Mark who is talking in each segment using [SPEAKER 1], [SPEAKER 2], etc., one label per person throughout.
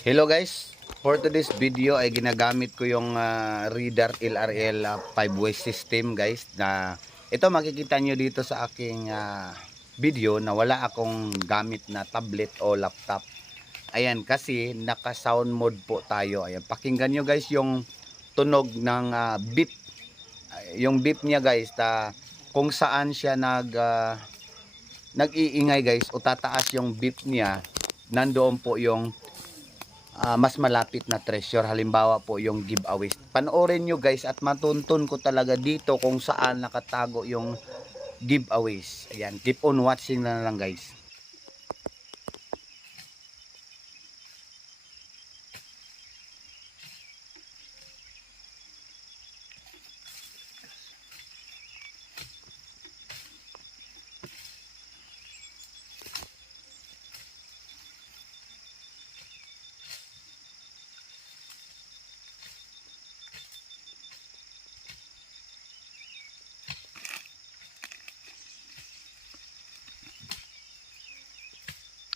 [SPEAKER 1] Hello guys, for today's video ay ginagamit ko yung ah, Reader LRL 5-way system guys na ito makikita nyo dito sa aking ah, video na wala akong gamit na tablet o laptop. Ayan kasi naka sound mode po tayo. Ayan pakinggan nyo guys yung tunog ng ah, beep. Yung beep niya guys ta kung saan siya nag ah, nag-iingay guys o tataas yung beep niya nandoon po yung ah, mas malapit na treasure. Halimbawa po yung giveaways. Panoorin nyo guys at matuntun ko talaga dito kung saan nakatago yung giveaways. Ayan keep on watching na lang guys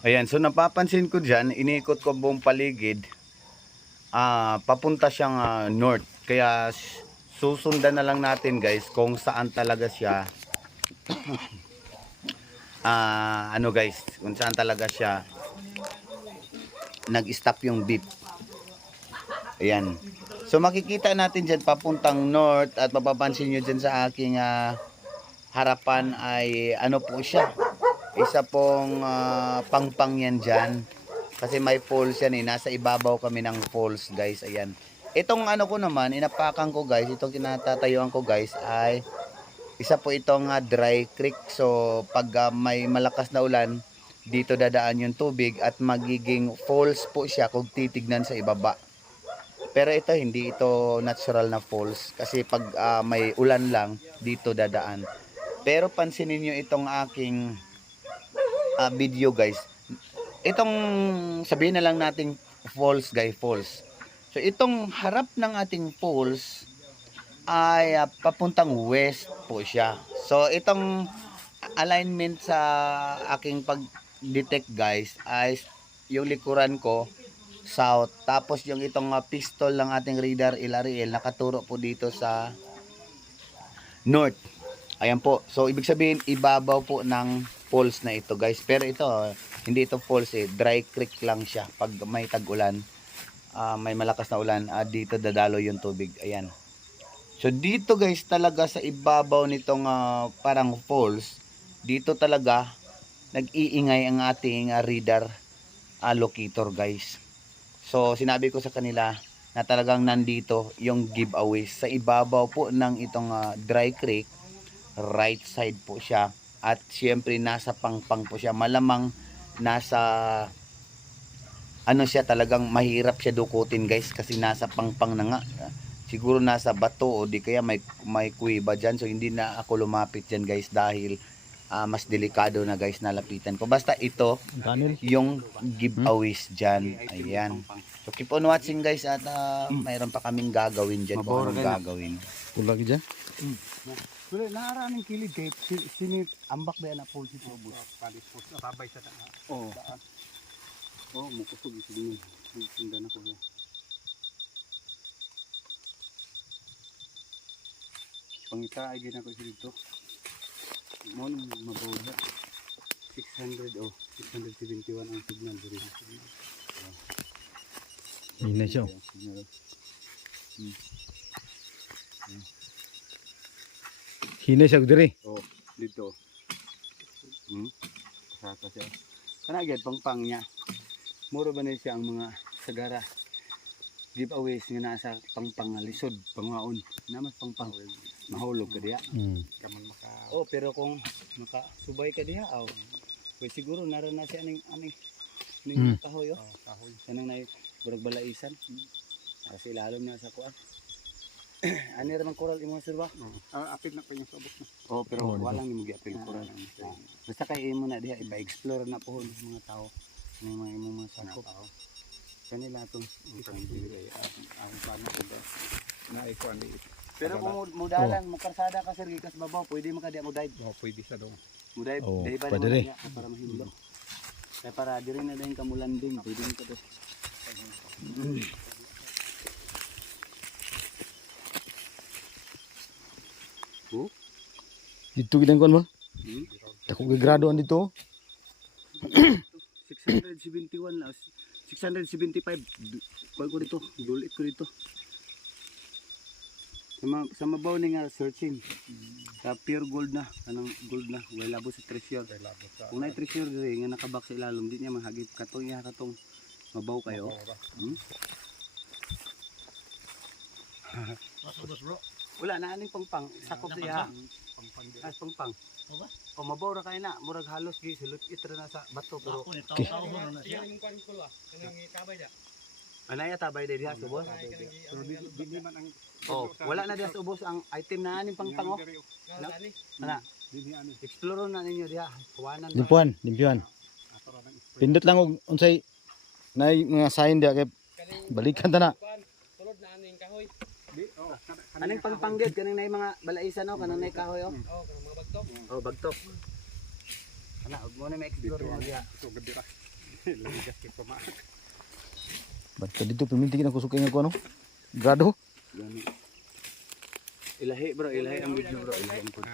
[SPEAKER 1] Ayan, so napapansin ko dyan, iniikot ko buong paligid, ah papunta siyang ah, north. Kaya susundan na lang natin guys kung saan talaga siya, ah ano guys, kung saan talaga siya nag-stop yung beep. Ayan. So makikita natin dyan papuntang north at mapapansin nyo dyan sa aking ah, harapan ay ano po siya, isa pong ah, pangpang yan dyan. Kasi may falls yan eh. Nasa ibabaw kami ng falls guys. Ayan. Itong ano ko naman, inapakan ko guys. Itong kinatatayuan ko guys ay isa po itong ah, dry creek. So pag ah, may malakas na ulan, dito dadaan yung tubig at magiging falls po siya kung titignan sa ibaba. Pero ito hindi ito natural na falls kasi pag ah, may ulan lang dito dadaan. Pero pansinin niyo itong aking ah, video guys. Itong sabihin na lang nating falls guys, falls. So itong harap ng ating falls ay ah, papuntang west po siya. So itong alignment sa aking pag-detect guys ay yung likuran ko south. Tapos yung itong ah, pistol ng ating radar LRL nakaturo po dito sa north. Ayan po. So ibig sabihin ibabaw po ng falls na ito guys. Pero ito hindi ito falls eh. Dry creek lang siya pag may tag-ulan. ah, may malakas na ulan, ah, dito dadalo yung tubig. Ayan. So dito guys talaga sa ibabaw nitong ah, parang falls, dito talaga nag-iingay ang ating ah, radar allocator guys. So sinabi ko sa kanila na talagang nandito yung giveaways sa ibabaw po ng itong ah, dry creek, right side po siya at siyempre nasa pangpang po siya. Malamang nasa ano siya talagang mahirap siya dukutin guys kasi nasa pangpang na nga. Siguro nasa bato o di kaya may may kuweba diyan so hindi na ako lumapit diyan guys dahil ah, mas delikado na guys nalapitan ko. Basta ito
[SPEAKER 2] Daniel.
[SPEAKER 1] yung giveaways diyan ayan. So keep on watching guys at ah, mayroon pa kaming gagawin diyan kung anong gagawin.
[SPEAKER 2] Tulagi dyan.
[SPEAKER 3] Wala, naaraning kilid kay si- sinit ambak ba na pulsi sa bus. Palis po, nababay sa taan. Oo. Oo, oh, mukusog ito din. Sindan ako yan. Pangita ay ginako ito dito. Mon mabawa. 600 oh 671 ang signal diri.
[SPEAKER 2] Hina siya. oh.
[SPEAKER 3] Signal.
[SPEAKER 2] Hina siya diri.
[SPEAKER 3] Oh, dito. Hmm? Saka siya. Kana gyud pangpang niya. Muro ba na siya ang mga sagara giveaways nga naa sa pangpang lisod pangaon naman pangpang mahulog ka diha
[SPEAKER 2] Mm.
[SPEAKER 3] kaman maka oh pero kung makasubay ka diha aw pwede siguro naroon na siya ning aning ning
[SPEAKER 2] Mm.
[SPEAKER 3] kahoy oh kahoy kanang nay burag balaisan kasi ilalom na sa kuan ani ra man koral imo sir ba
[SPEAKER 4] Ah, apil na pa yung sabot na.
[SPEAKER 3] oh pero
[SPEAKER 2] Oh,
[SPEAKER 3] walang nimo giapil koral Ah, basta kay imo na diha ipa-explore na po ng mga tao. Ng mga imo mga sakop. kanila atong
[SPEAKER 4] Ang pili ang plano ko ba na ikuan di.
[SPEAKER 3] pero kung mo- mo karsada ka sir gikas babaw pwede mo ka diha mo dive
[SPEAKER 4] Oh, pwede sa dong.
[SPEAKER 3] mo dive
[SPEAKER 2] Oh,
[SPEAKER 3] dive ba niya para mahilo kaya para diri na din kamulanding pwede mo ka to
[SPEAKER 2] Dito gilang kon mo.
[SPEAKER 3] Hmm?
[SPEAKER 2] Ako gigraduan dito.
[SPEAKER 3] 671 na 675 kuha ko dito dulit ko dito sa, ma sa mabaw ni nga searching sa pure gold na kanang gold na wala labo sa treasure
[SPEAKER 4] sa.
[SPEAKER 3] kung na treasure diri nga nakabak sa ilalom di niya mahagip katong iya katong mabaw kayo hmm? Wala na aning pangpang sakop siya
[SPEAKER 4] Pampang di.
[SPEAKER 3] as pangpang o mabaw ra kay na murag halos gi sulot itra na sa bato pero
[SPEAKER 2] Okay.
[SPEAKER 3] anaya tabay de diha subos
[SPEAKER 4] Pero di di di man ang
[SPEAKER 3] Oh, wala na diha ubos ang item na aning pangpang oh. Ana,
[SPEAKER 4] ani.
[SPEAKER 3] explore na ninyo diha. Kuwanan. na.
[SPEAKER 2] Limpuan, limpuan.
[SPEAKER 4] Spray.
[SPEAKER 2] Pindot lang og unsay nay mga sign dia kay balikan ta na.
[SPEAKER 4] Di oh.
[SPEAKER 3] Aning pangpang gid kaning nay mga balaisan oh, kanang nay kahoy oh.
[SPEAKER 4] Oh, kanang mga bagtok.
[SPEAKER 3] Oh, bagtok. Ana, ug mo na ma-explore mo diha.
[SPEAKER 4] Ito gabi ra. Ligas kay pama.
[SPEAKER 2] Basta dito piminti na kusukay nga ko ano. Grado.
[SPEAKER 3] Gani. Ilahi bro, ilahi ang video bro, ilahi ang pod.